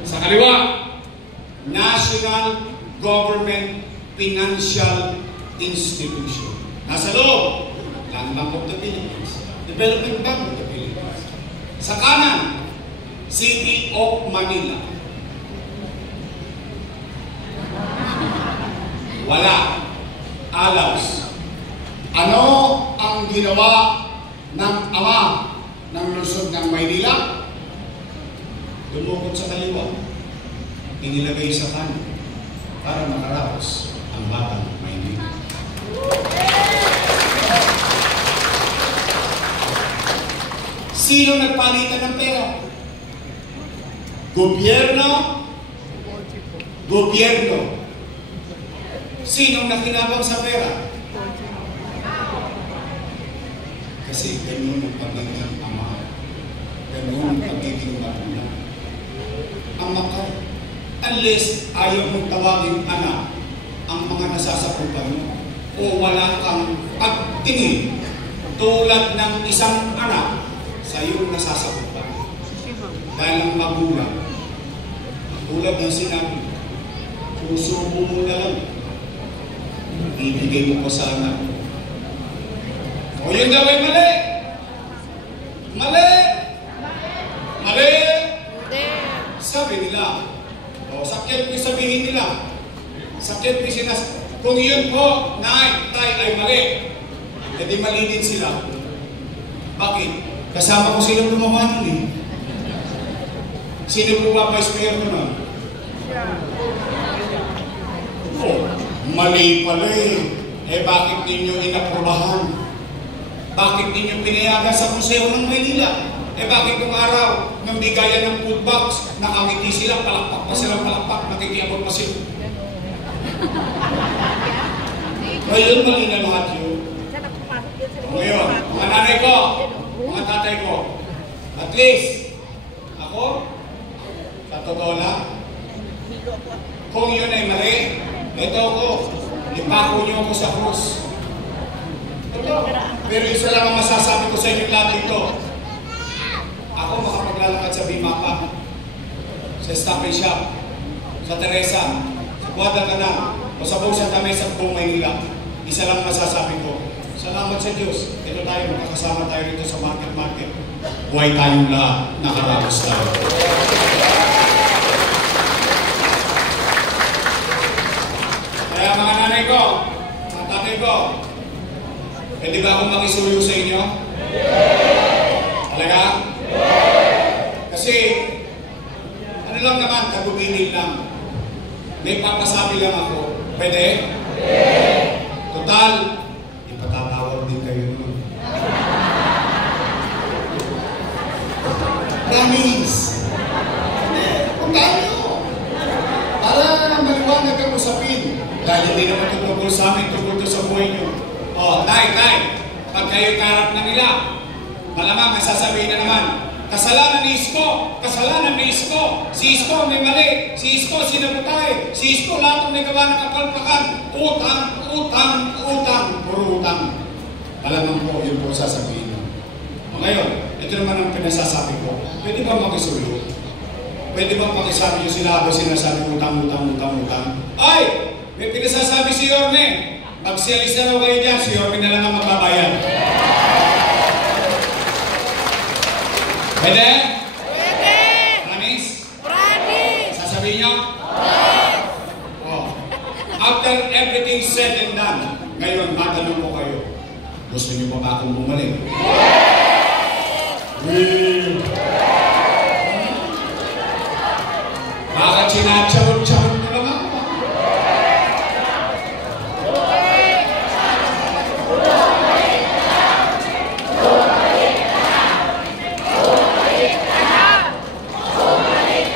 Sa kaliwa, National Government Financial Institution. Nasa loob, Land Bank of the Philippines, Development Bank of the Philippines. Sa kanan, City of Manila. Wala. Alaws. Ano ang ginawa ng ama ng lungsod ng Maynila? Dumukot sa kaliwa. Inilagay sa kanan para makaraos ang batang Maynila. Sino nagpalitan ng pera? Gobyerno? Gobyerno. Sinong nakinabang sa pera? Kasi ganun ang pagiging ama. Ganun ang pagiging magulang. Ama ka. Unless ayaw mong tawagin anak ang mga nasasakupan mo o wala kang pagtingin tulad ng isang anak sa iyong nasasakupan. Dahil ang magulang, tulad ng sinabi, susubo mo na lang, ibigay mo pa sa anak. O yun daw ay mali. Mali! Mali! Hindi. Sabi nila. O, sakyan ko sabihin nila. Sakyan ko kung yun po, nay, tay ay mali, edi mali din sila. Bakit? Kasama ko silang gumawa nun eh. Sino po ba vice mayor ko nun? Oh, mali pala eh. Eh bakit ninyo inaprobahan? Bakit ninyo pinayagan sa Museo ng Maynila? Eh bakit kung araw ng bigayan ng food box, nakangiti sila, palakpak pa silang palakpak, nakikiabot pa sila. Ngayon, mali na lahat yun. Ngayon, mga nanay ko, mga tatay ko, at least, ako, sa totoo lang, kung yun ay mali, ito ko, ipako niyo ako sa krus. Pero isa lang ang masasabi ko sa inyo lahat dito. Ako makapaglalakad sa Bimapa, sa Stop and Shop, sa Teresa, sa Guadalcanal, o sa buong Santa Mesa, buong Maynila. Isa lang masasabi ko. Salamat sa Diyos. Ito tayo, makakasama tayo rito sa market. Buhay tayong lahat, nakarapos tayo. Kaya mga nanay ko, mga tatay ko, pwede ba akong makisuyo sa inyo? Talaga? Kasi, ano lang naman, kagubilin lang. May papasabi lang ako. Pwede? Total, ipatatawag din kayo nun. Promise! Kung tayo, para naman maliwanag ang usapin. Dahil hindi naman tungkol sa amin, tungkol sa buhay nyo. O, tay, pag kayo karap na nila, malamang may sasabihin na naman, kasalanan ni Isko, si Isko may mali, si Isko sinabutay, si Isko lahat ng nagawa ng kapalpakan, utang, puro utang. Malamang po, yun po sasabihin nyo. O ngayon, ito naman ang pinasasabi ko, pwede ba makisulo? Pwede ba pakisabi nyo sila habang sinasabi utang? Ay! May pinasasabi si Yorme, pag sialis na raw kayo dyan, si Yorme na lang ang magbabayan. Pwede? Pwede. Promise? Promise. Sasabihin nyo? Yes. Oh. After everything said and done, ngayon, matanong ko kayo, gusto nyo pa ba akong bumalik? Yes! Bakit sinachawag-chawag na lang ako?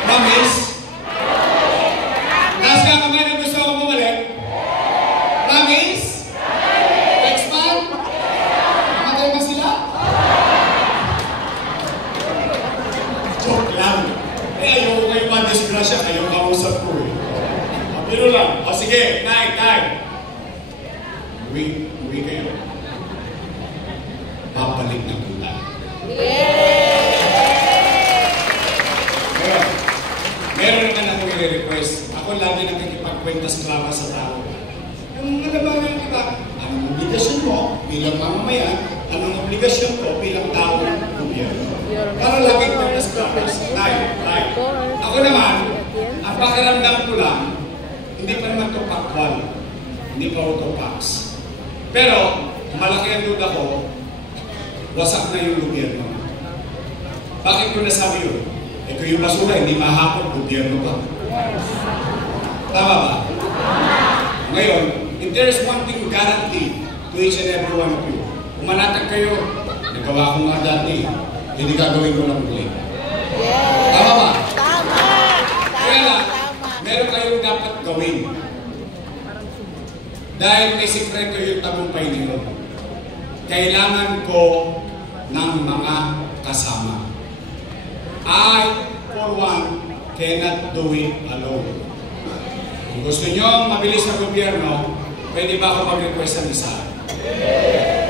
Promise? Taas ka kamay na gusto akong bumalik? Promise? Next month? Mamatay ba sila? Joke lang. Ayoko kayo ma-disgrasya, kayo kausap ko eh. Pero lang. O sige, tay. Uwi kayo. Babalik na po tayo. Meron naman ako i-request. Ako lagi nakikipagkwentas drama sa tao. Yung nalabanan kita, anong obligasyon mo bilang mamamayan, anong obligasyon ko bilang tao ng gobyerno. Para laging kwentas drama. Tay. Ako naman, ang pakiramdam ko lang, hindi pa naman ito pakwal. Hindi pa ito pax. Pero, malaki ang duda ko, wasak na yung gobyerno. Bakit ko nasabi yun? Ito yung basura, hindi mahapon, gobyerno ka. Tama ba? Ngayon, if there is one thing guaranteed to each and every one of you, umanatag kayo, nagawa ko nga dati, hindi gagawin ko lang ulit. Tama ba? Tama. Kaya lang, meron kayong dapat gawin. Dahil may sikreto yung tagumpay nyo. Kailangan ko ng mga kasama. I, for one, cannot do it alone. Kung gusto nyo mabilis na gobyerno, pwede ba ako mag-request ng isa?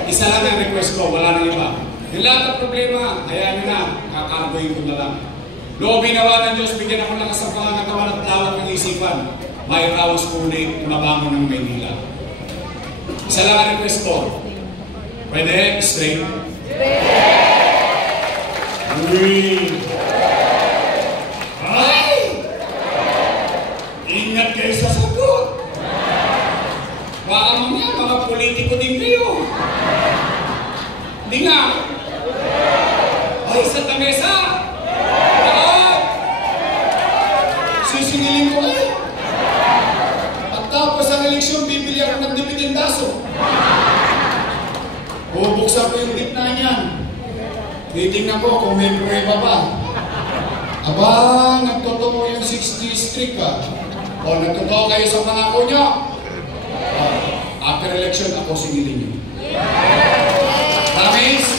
Isa lang ang request ko, wala nang iba. Yung lahat ng problema, hayaan nyo na, kakargoyin ko na lang. Loobin nawa ng Diyos, bigyan ako ng kasapangan at kawan at lawak ng isipan. May raos ulit, mabangon ng Maynila. Isa lang ang request ko. Pwede? Straight? Uy! Ay! Ingat kayo sa sagot! Baka mamaya mga politiko din kayo. Hindi nga. Ay, sa tamesa! Bakit? Sisingilin ko kayo. At tapos ang eleksyon, bibili ako ng dibidendaso. Bubuksan ko yung gitna niyan. Titingnan ko kung may prueba ba. Aba, nagtotoo yung 6th district ka. O nagtotoo kayo sa pangako nyo. After election, ako singilin nyo. Promise?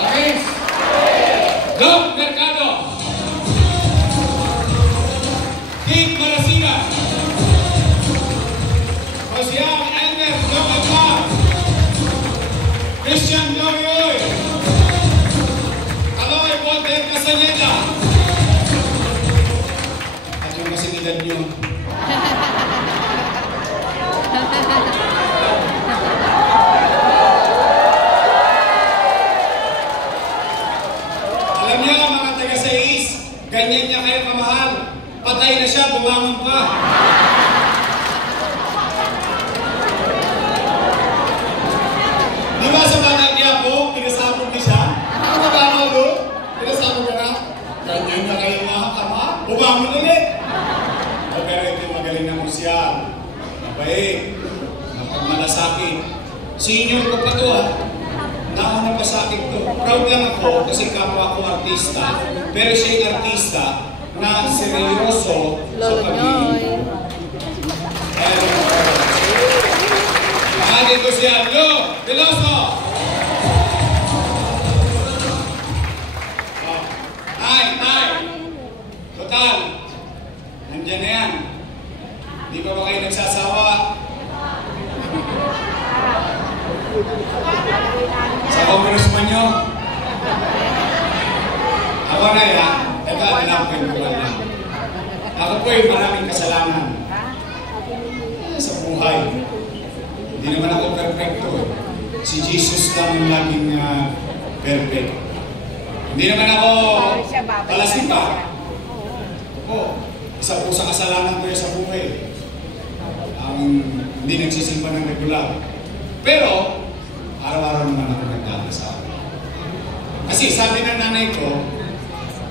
Promise? Go, Mercado! Kate Marasiga! Rosian Elmer Lopez-Mar! Christian Glorioy! Aloy Walter Casaneda! At yung kasinidad nyo. Alam niyo, mga taga-sais, ganyan niya kayo kamahal. Patay na siya, bumangon pa. Di ba sa Batang Quiapo, pinasabog niya siya? Ano ba ba mo? Pinasabog ka na? Ganyan niya kayo mga kamahal. Bumangon ulit. O pero ito magaling na musyal. Mabait. Napagmalasakit. Senior ko pa to ha. Nauna pa sa akin to. Proud lang ako kasi kapwa ko artista. Pero siya yung artista na seryoso sa pag-ibig. Mahali ko siya. Lo! Veloso! Tay! Total! Nandiyan na yan. Di ba kayo nagsasawa? Sa congressman nyo? Ako na yan. Ito, tinapin ko lang. Ako po yung maraming kasalanan. Sa buhay. Hindi naman ako perfecto. Si Jesus lang yung laging perfect. Hindi naman ako palasimpa. Isa po sa kasalanan ko sa buhay. Ang hindi nagsisimba ng regular. Pero, araw-araw naman ako nagdadasal. Kasi sabi ng nanay ko,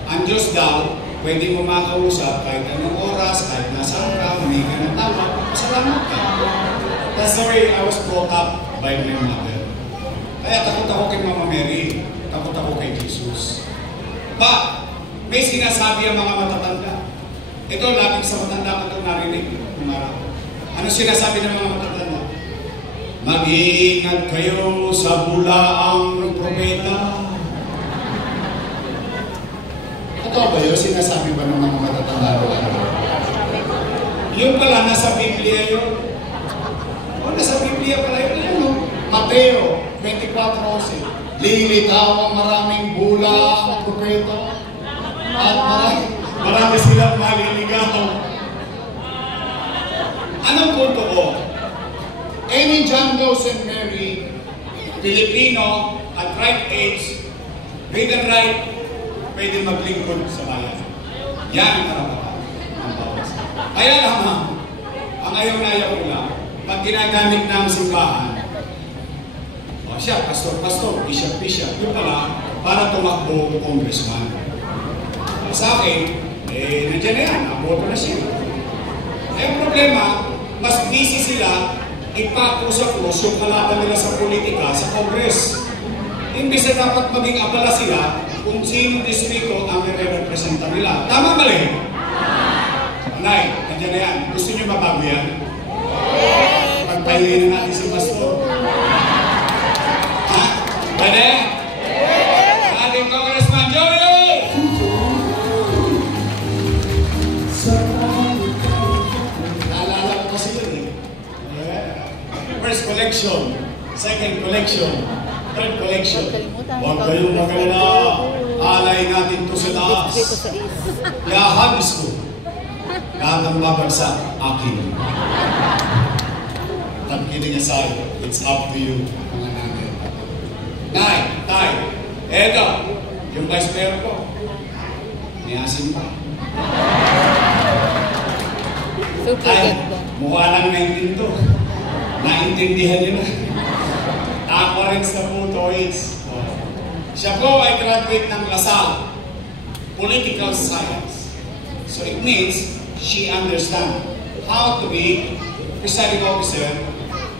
ang Diyos daw, pwede mo makausap kahit anong oras, kahit nasaan ka, humingi ka ng tama, pasalamat ka. That's the way I was brought up by my mother. Kaya takot ako kay Mama Mary, takot ako kay Jesus. But, may sinasabi ang mga matatanda. Ito, laging sa matanda ko itong narinig. Ano sinasabi ng mga matatanda? Mag-iingat kayo sa bulaang propeta. Ito ba yun? Sinasabi ba ng mga matatanda ko? Yung pala, nasa Biblia yun. O, nasa Biblia pala yun. Ano? Mateo 24:11. Lilitaw ang maraming bulaang propeta. At marami silang maliligaw. Anong punto ko? Any John, Rose, and Mary, Filipino, at right age, read and write, pwede maglingkod sa bayan. Yan ang karapatan ng bawat isa. Kaya lamang, ang ayaw-ayaw ko lang, pag ginagamit ng simbahan, o siya, pastor, bishop, yun pala, para tumakbo congressman. Sa akin, nandiyan na yan, aboto na siya. Ang problema, mas busy sila ipako sa krus yung kalaban nila sa politika sa Congress. Imbis na dapat maging abala sila kung sino distrito ang re-representa nila. Tama mali? Nay, nandiyan na yan. Gusto niyo mabago yan? Pagpahingin na natin si Pastor. Ha? Pwede? Ating Congressman Joey! First collection, second collection, third collection. Huwag kayong magalala. Alay natin to sa taas. Iahagis ko. Lahat ang babagsak, akin. But kidding aside, it's up to you, mga nanay. Tay, eto, Yung vice mayor ko, may asin pa. Super Ay, ganda. mukha lang naintindihan. Naintindihan nyo na. Ako rin sa puto is. Siya po ay graduate ng LaSalle, Political Science. So it means she understands how to be presiding officer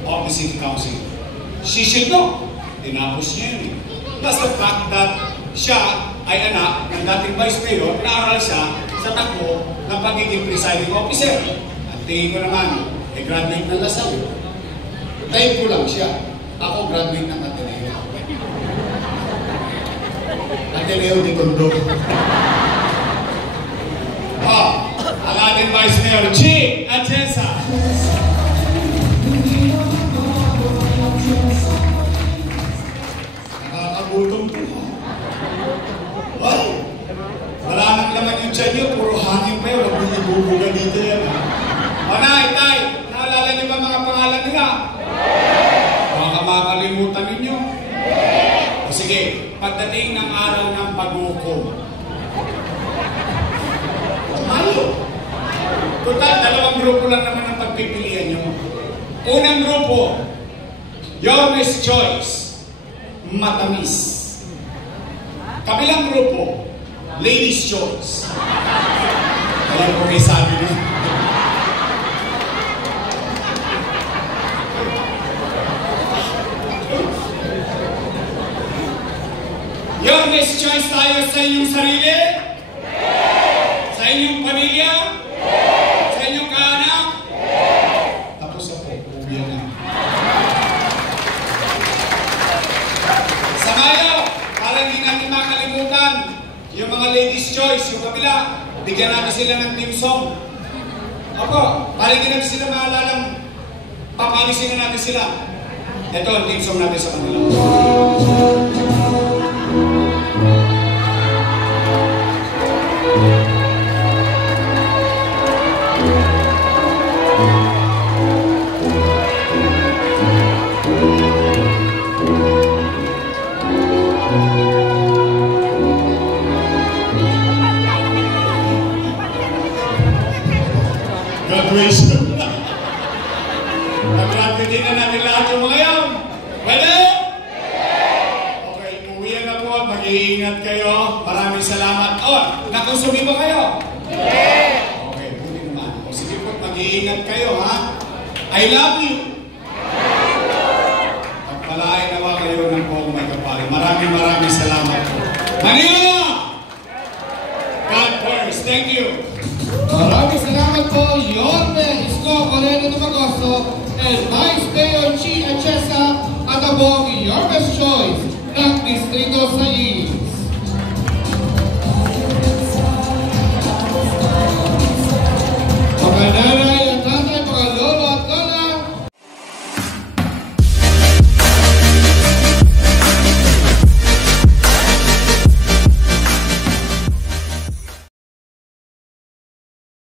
of the City Council. She should know. Tinapos niya yun. Plus the fact that siya ay anak ng dating vice mayor, naaral siya sa takbo ng pagiging presiding officer. At tingin ko naman, graduate ng LaSalle. Type ko lang siya. Ako graduate ng Ateneo. Ateneo de Tondo. Ang ating Vice Mayor, G. Atienza. Nakakagutom ko. Ay! Wala nang laman yung tiyan niyo, puro hangin pa yun. Huwag mo ibubuga dito yan. Manay, tay, naalala niyo ba mga pangalan nila? Baka makalimutan ninyo. O sige, pagdating ng araw ng pag-ukom. Mayo. Total, dalawang grupo lang naman ang pagpipilian nyo. Unang grupo, Yormes Choice, matamis. Kabilang grupo, Ladies Choice. Alam ko may sabi nyo. Yormes Choice tayo sa inyong sarili? Sa inyong pamilya? Sa inyong kaanak? Tapos ako, uwi na. Sa Mayo, para hindi natin makalimutan, yung mga ladies' choice, yung kabila, bigyan natin sila ng team song. Opo, para hindi natin sila maalalang, papalisin na natin sila. Ito ang team song natin sa kanila. Graduation. Nag-graduate na natin lahat yung mga yan. Pwede? Okay, uwi na po. Mag-iingat kayo. Maraming salamat. Nakonsumi ba kayo? Okay, buti naman. O sige po, mag-iingat kayo, ha? I love you. Pagpalain nawa kayo ng buong may kapal. Maraming salamat po. Manila! God first. Thank you. Maraming salamat po, Yorme Isko Moreno Dumagoso and Vice Mayor Chi Atienza at abong Yorme's Choice ng Distrito sa